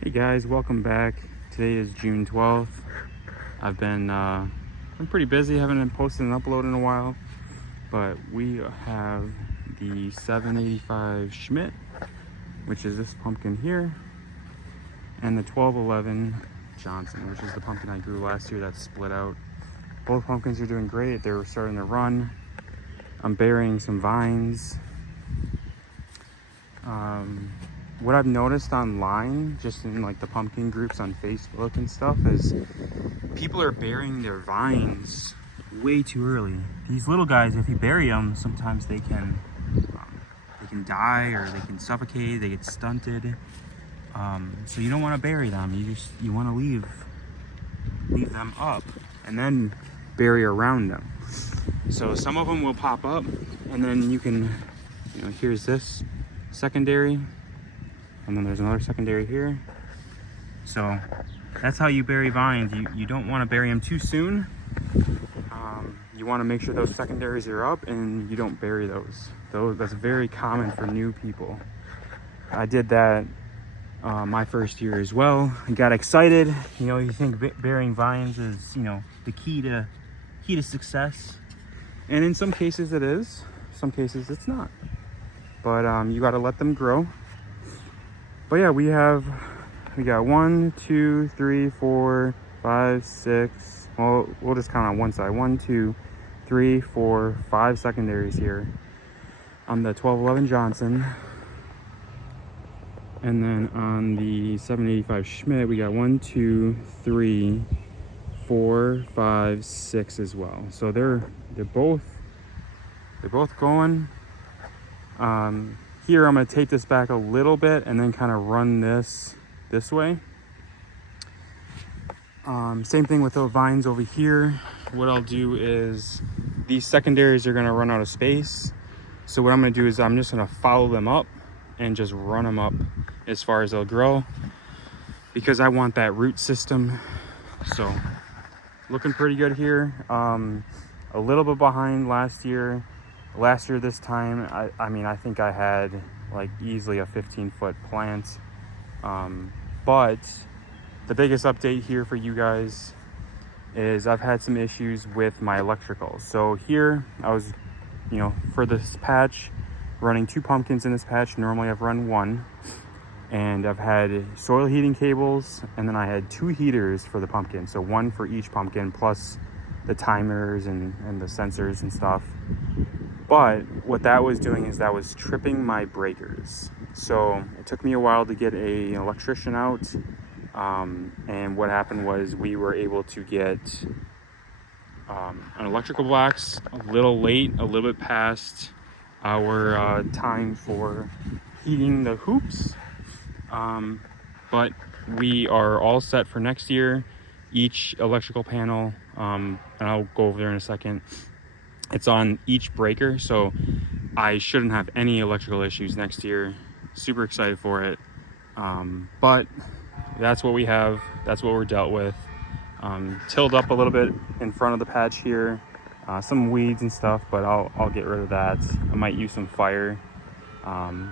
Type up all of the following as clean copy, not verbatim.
Hey guys, welcome back. Today is June 12th. I've been pretty busy, haven't been posting and uploading in a while, but we have the 785 Schmit, which is this pumpkin here, and the 1211 Johnson, which is the pumpkin I grew last year that split out. Both pumpkins are doing great. They're starting to run. I'm burying some vines. What I've noticed online, just in like the pumpkin groups on Facebook and stuff, is people are burying their vines way too early. These little guys, if you bury them, sometimes they can die, or they can suffocate, they get stunted. So you don't want to bury them. You want to leave them up and then bury around them. So some of them will pop up, and then you can, here's this secondary, and then there's another secondary here. So that's how you bury vines. You don't want to bury them too soon. You want to make sure those secondaries are up and you don't bury those. That's very common for new people. I did that my first year as well. I got excited. You think burying vines is, the key to success. And in some cases it is. Some cases it's not. But you got to let them grow. But yeah, we got 1, 2, 3, 4, 5, 6. Well, we'll just count on one side. 1, 2, 3, 4, 5 secondaries here on the 1211 Johnson. And then on the 785 Schmit, we got 1, 2, 3, 4, 5, 6 as well. So they're both going. Here I'm going to take this back a little bit and then kind of run this way. Same thing with the vines over here. What I'll do is these secondaries are going to run out of space. So what I'm going to do is I'm just going to follow them up and just run them up as far as they'll grow, because I want that root system. So looking pretty good here. A little bit behind last year. Last year this time, I think I had like easily a 15-foot plant. But the biggest update here for you guys is I've had some issues with my electrical. So here I was, for this patch, running 2 pumpkins in this patch. Normally I've run 1. And I've had soil heating cables, and then I had 2 heaters for the pumpkin. So 1 for each pumpkin, plus the timers and the sensors and stuff. But what that was doing is that was tripping my breakers. So it took me a while to get an electrician out. And what happened was we were able to get an electrical box a little late, a little bit past our time for heating the hoops. But we are all set for next year. Each electrical panel, and I'll go over there in a second, it's on each breaker, so I shouldn't have any electrical issues next year. Super excited for it. But that's what we have. That's what we're dealt with. Tilled up a little bit in front of the patch here. Some weeds and stuff, but I'll get rid of that. I might use some fire,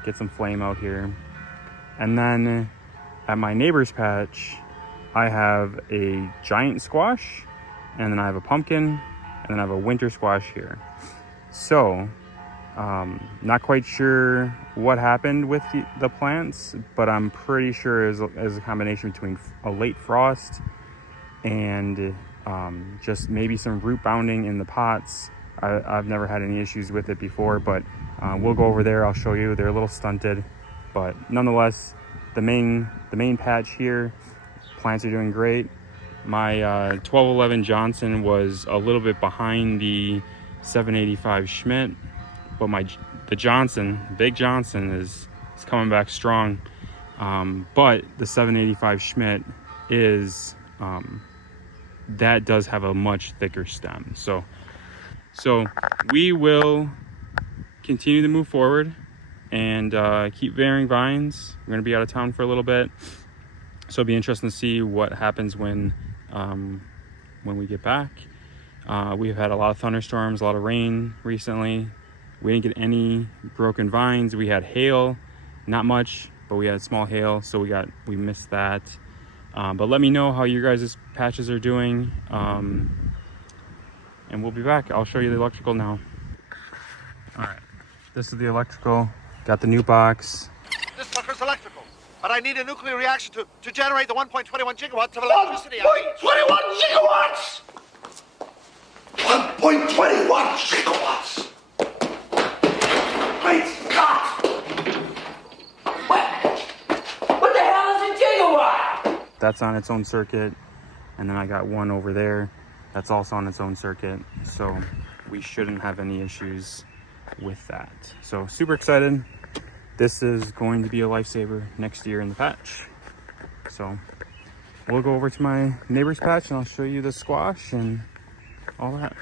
get some flame out here. And then at my neighbor's patch, I have a giant squash, and then I have a pumpkin, and then I have a winter squash here. So, not quite sure what happened with the plants, but I'm pretty sure it was a combination between a late frost and just maybe some root bounding in the pots. I've never had any issues with it before, but we'll go over there. I'll show you. They're a little stunted, but nonetheless, the main patch here, plants are doing great. My 1211 Johnson was a little bit behind the 785 Schmit, but the Big Johnson is coming back strong. But the 785 Schmit is that does have a much thicker stem. So we will continue to move forward and keep burying vines. We're going to be out of town for a little bit, so it'll be interesting to see what happens when we get back. We've had a lot of thunderstorms, a lot of rain recently. We didn't get any broken vines. We had hail, not much, but we had small hail, so we missed that. But let me know how your guys' patches are doing, and we'll be back. I'll show you the electrical now. All right, this is the electrical. Got the new box. This sucker's electrical, but I need a nuclear reaction to generate the 1.21 gigawatts of electricity. 1.21 gigawatts! 1.21 gigawatts! Great Scott! What the hell is a gigawatt? That's on its own circuit, and then I got one over there that's also on its own circuit, so we shouldn't have any issues with that. So super excited. This is going to be a lifesaver next year in the patch. So we'll go over to my neighbor's patch and I'll show you the squash and all that.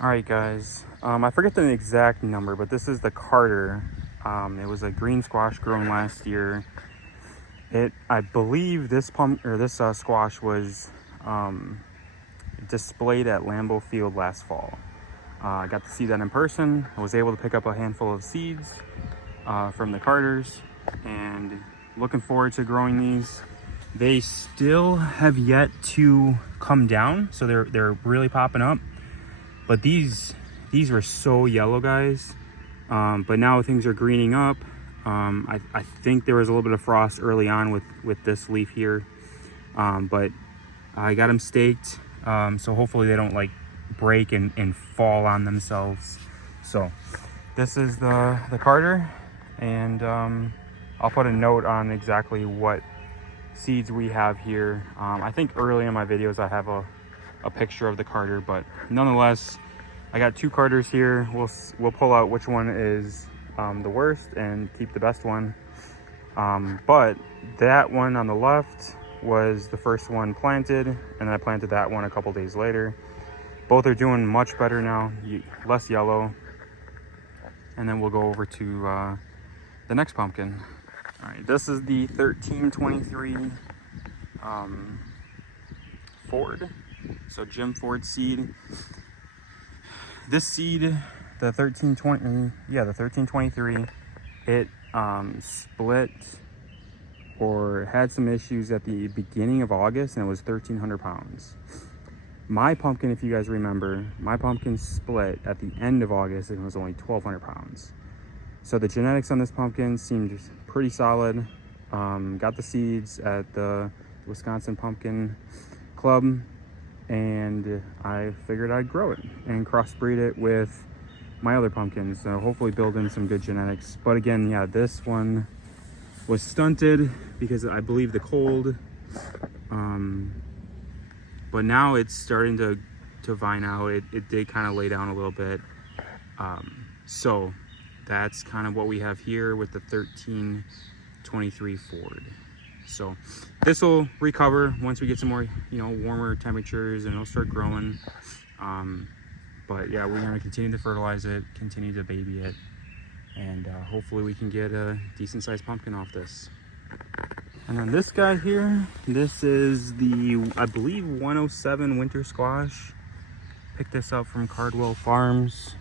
All right, guys, I forget the exact number, but this is the Carter. It was a green squash grown last year. I believe this squash was displayed at Lambeau Field last fall. I got to see that in person. I was able to pick up a handful of seeds from the Carters, and looking forward to growing these. They still have yet to come down, so they're really popping up. But these were so yellow, guys. But now things are greening up. I think there was a little bit of frost early on with this leaf here, but I got them staked, so hopefully they don't like break and fall on themselves. So this is the Carter, and I'll put a note on exactly what seeds we have here. I think early in my videos I have a picture of the Carter, but nonetheless, I got two Carters here. We'll pull out which one is the worst and keep the best one. But that one on the left was the first one planted, and then I planted that one a couple days later. Both are doing much better now, less yellow. And then we'll go over to the next pumpkin. All right, this is the 1323 Ford. So Jim Ford seed. This seed, the 1323, it split or had some issues at the beginning of August, and it was 1,300 pounds. My pumpkin, if you guys remember, my pumpkin split at the end of August and it was only 1,200 pounds. So the genetics on this pumpkin seemed pretty solid. Got the seeds at the Wisconsin Pumpkin Club, and I figured I'd grow it and crossbreed it with my other pumpkins. So hopefully build in some good genetics. But again, yeah, this one was stunted because I believe the cold. But now it's starting to vine out. It did kind of lay down a little bit. So that's kind of what we have here with the 1323 Ford. So this will recover once we get some more, warmer temperatures, and it'll start growing. But yeah, we're gonna continue to fertilize it, continue to baby it, and hopefully we can get a decent sized pumpkin off this. And then this guy here, this is the, I believe, 107 winter squash. Picked this up from Cardwell Farms.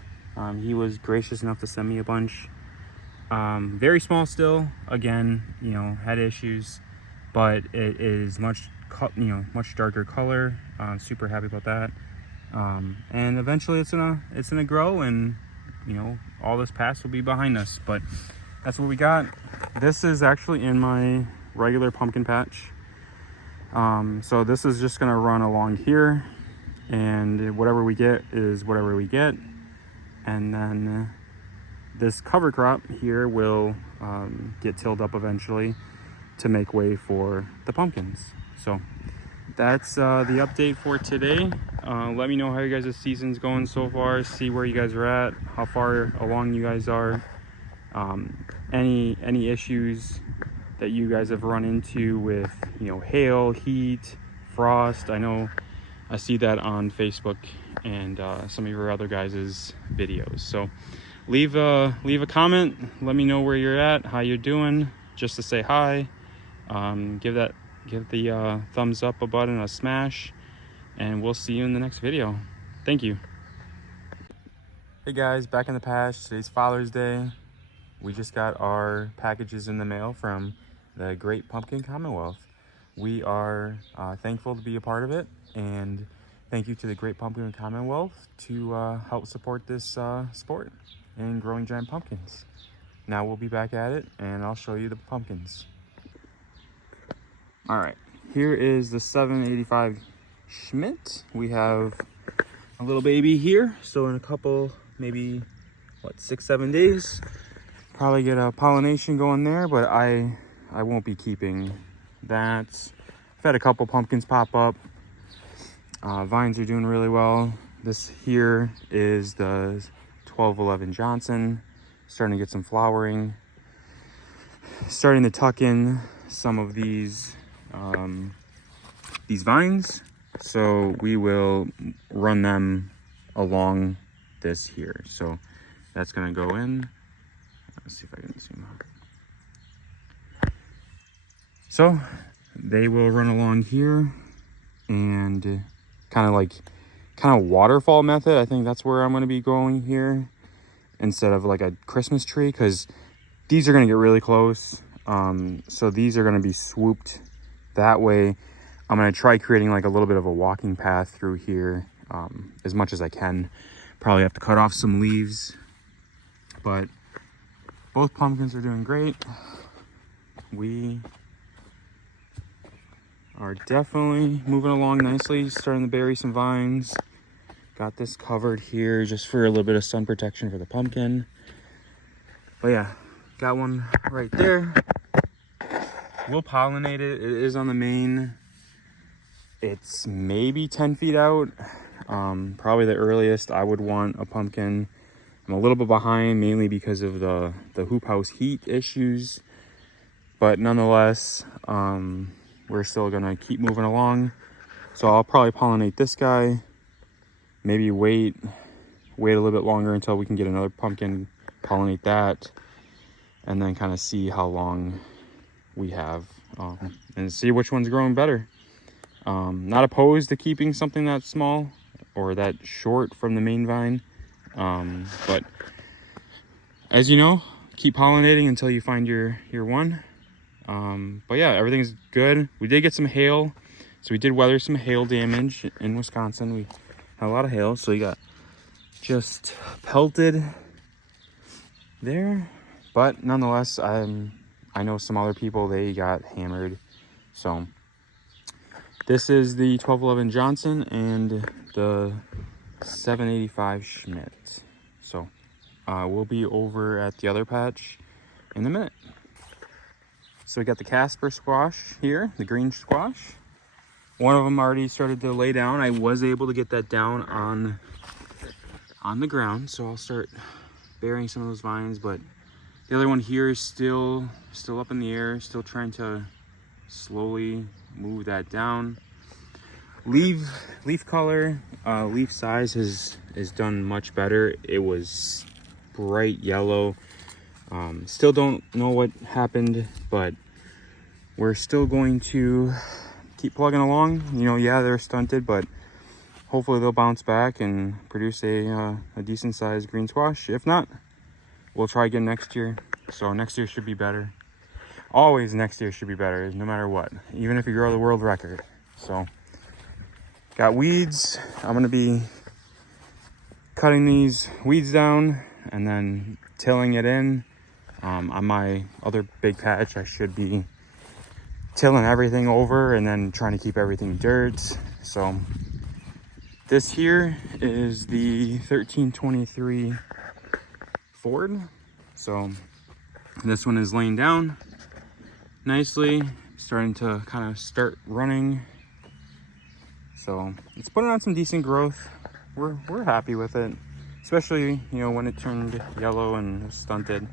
He was gracious enough to send me a bunch. Very small still, again, had issues, but it is much darker color. Super happy about that. And eventually it's gonna grow, and all this past will be behind us. But that's what we got. This is actually in my regular pumpkin patch. So this is just gonna run along here, and whatever we get is whatever we get. And then this cover crop here will get tilled up eventually to make way for the pumpkins. So that's the update for today. Let me know how you guys' season's going so far. See where you guys are at, how far along you guys are. Any issues that you guys have run into with hail, heat, frost. I see that on Facebook and some of your other guys' videos. So leave a comment. Let me know where you're at, how you're doing, just to say hi. Give the thumbs up button a smash, and we'll see you in the next video. Thank you. Hey guys, back in the patch. Today's Father's Day. we just got our packages in the mail from the Great Pumpkin Commonwealth. We are thankful to be a part of it, and thank you to the Great Pumpkin Commonwealth to help support this sport in growing giant pumpkins. Now we'll be back at it, and I'll show you the pumpkins. All right, here is the 785 Schmit. We have a little baby here, so in a couple, maybe what, 6-7 days, probably get a pollination going there, but I won't be keeping that. I've had a couple pumpkins pop up. Vines are doing really well. This here is the 1211 Johnson, starting to get some flowering, starting to tuck in some of these vines, so we will run them along this here. So that's gonna go in. Let's see if I can zoom out. So they will run along here, and kind of waterfall method. I think that's where I'm going to be going here instead of like a Christmas tree, because these are going to get really close. So these are going to be swooped that way. I'm going to try creating like a little bit of a walking path through here as much as I can. Probably have to cut off some leaves, but both pumpkins are doing great. We are definitely moving along nicely, starting to bury some vines. Got this covered here just for a little bit of sun protection for the pumpkin. But yeah, got one right there. We'll pollinate it. It is on the main. It's maybe 10 feet out. Probably the earliest I would want a pumpkin. I'm a little bit behind, mainly because of the hoop house heat issues. But nonetheless, we're still gonna keep moving along. So I'll probably pollinate this guy, maybe wait a little bit longer until we can get another pumpkin, pollinate that, and then kind of see how long we have and see which one's growing better. Not opposed to keeping something that small or that short from the main vine, but as you know, keep pollinating until you find your one. But yeah, everything's good. We did get some hail, so we did weather some hail damage in Wisconsin. We had a lot of hail, so you got just pelted there. But nonetheless, I know some other people, they got hammered. So this is the 1211 Johnson and the 785 Schmit. So we'll be over at the other patch in a minute. So we got the Casper squash here, the green squash. One of them already started to lay down. I was able to get that down on the ground, so I'll start burying some of those vines. But the other one here is still up in the air, still trying to slowly move that down. Leaf color, leaf size is done much better. It was bright yellow. Still don't know what happened, but we're still going to keep plugging along. You know, yeah, they're stunted, but hopefully they'll bounce back and produce a decent sized green squash. If not, we'll try again next year. So next year should be better. Always next year should be better, no matter what, even if you grow the world record. So got weeds. I'm gonna be cutting these weeds down and then tilling it in. On my other big patch, I should be tilling everything over and then trying to keep everything dirt. So this here is the 1323 Ford. So this one is laying down nicely, starting to kind of start running. So it's putting on some decent growth. We're happy with it, especially, you know, when it turned yellow and stunted.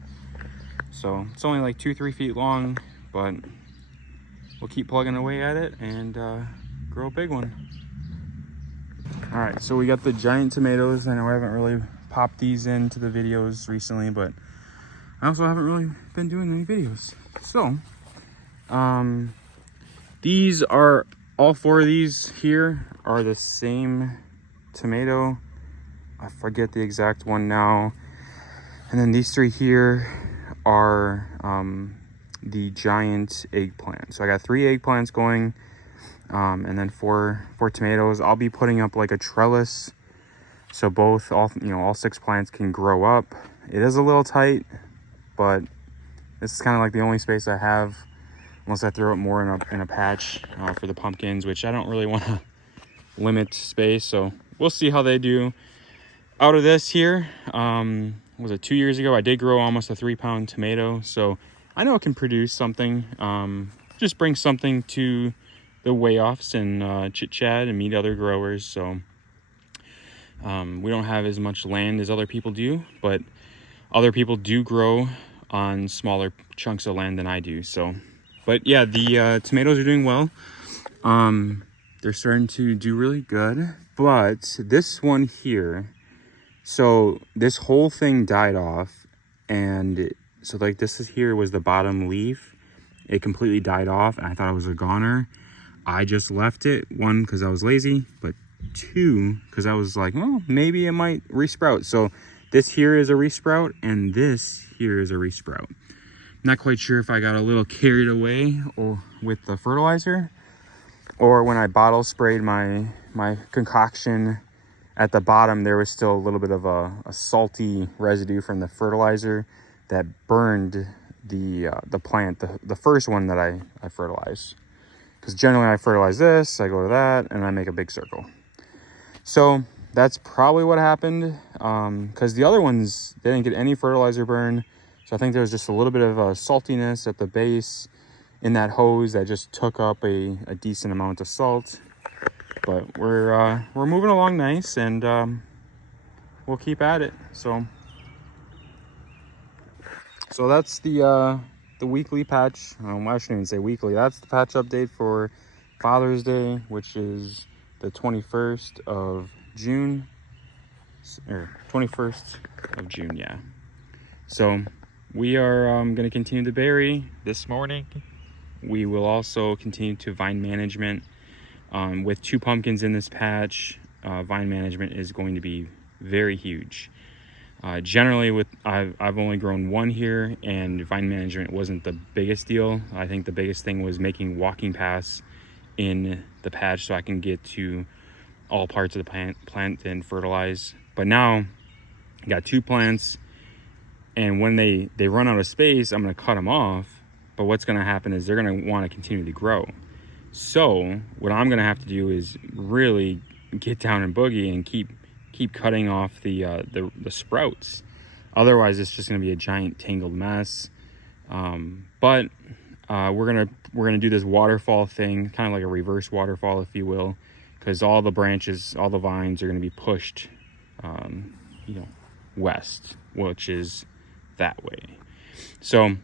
So it's only like 2-3 feet long, but we'll keep plugging away at it and grow a big one. All right, so we got the giant tomatoes. I know I haven't really popped these into the videos recently, but I also haven't really been doing any videos. So these are, all four of these here are the same tomato. I forget the exact one now. And then these three here are the giant eggplant. So I got 3 eggplants going, and then 4 tomatoes. I'll be putting up like a trellis, so all 6 plants can grow up. It is a little tight, but this is kind of like the only space I have, unless I throw it more in a patch for the pumpkins, which I don't really want to limit space. So we'll see how they do. Out of this here, was it 2 years ago, I did grow almost a 3-pound tomato, so I know it can produce something. Just bring something to the weigh-offs and chit chat and meet other growers. So we don't have as much land as other people do, but other people do grow on smaller chunks of land than I do. So, but yeah, the tomatoes are doing well. They're starting to do really good. But this one here, so this whole thing died off, and so like here was the bottom leaf. It completely died off, and I thought it was a goner. I just left it, 1, because I was lazy, but 2, because I was like, well, maybe it might resprout. So this here is a resprout, and this here is a resprout. Not quite sure if I got a little carried away with the fertilizer, or when I bottle sprayed my concoction at the bottom, there was still a little bit of a salty residue from the fertilizer that burned the plant, the first one that I fertilized. Because generally I fertilize this, I go to that, and I make a big circle. So that's probably what happened, because the other ones, they didn't get any fertilizer burn. So I think there was just a little bit of a saltiness at the base in that hose that just took up a decent amount of salt. But we're moving along nice, and we'll keep at it. So that's the weekly patch. I shouldn't even say weekly. That's the patch update for Father's Day, which is the 21st of June, or 21st of June, yeah. So we are going to continue to berry this morning. We will also continue to vine management. With 2 pumpkins in this patch, vine management is going to be very huge. Generally, I've only grown 1 here, and vine management wasn't the biggest deal. I think the biggest thing was making walking paths in the patch so I can get to all parts of the plant and fertilize. But now I got 2 plants, and when they run out of space, I'm going to cut them off. But what's going to happen is they're going to want to continue to grow. So what I'm going to have to do is really get down and boogie and keep cutting off the sprouts. Otherwise, it's just going to be a giant tangled mess. But we're gonna do this waterfall thing, kind of like a reverse waterfall, if you will, because all the branches, all the vines are going to be pushed, west, which is that way. So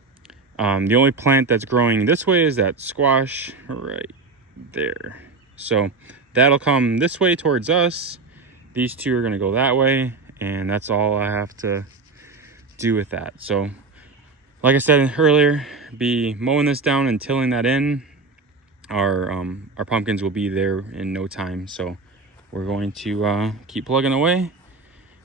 the only plant that's growing this way is that squash right there. So that'll come this way towards us. These 2 are going to go that way, and that's all I have to do with that. So like I said earlier, be mowing this down and tilling that in. Our pumpkins will be there in no time, so we're going to keep plugging away.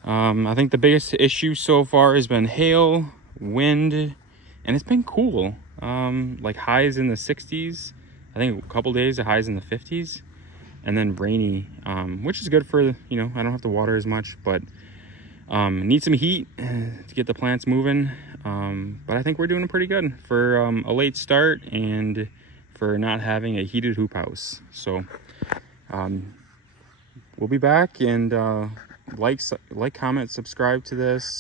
I think the biggest issue so far has been hail, wind, and it's been cool. Like highs in the 60s. I think a couple days the highs in the 50s, and then rainy, which is good for, I don't have to water as much, but need some heat to get the plants moving. But I think we're doing pretty good for a late start and for not having a heated hoop house. So we'll be back, and like, comment, subscribe to this.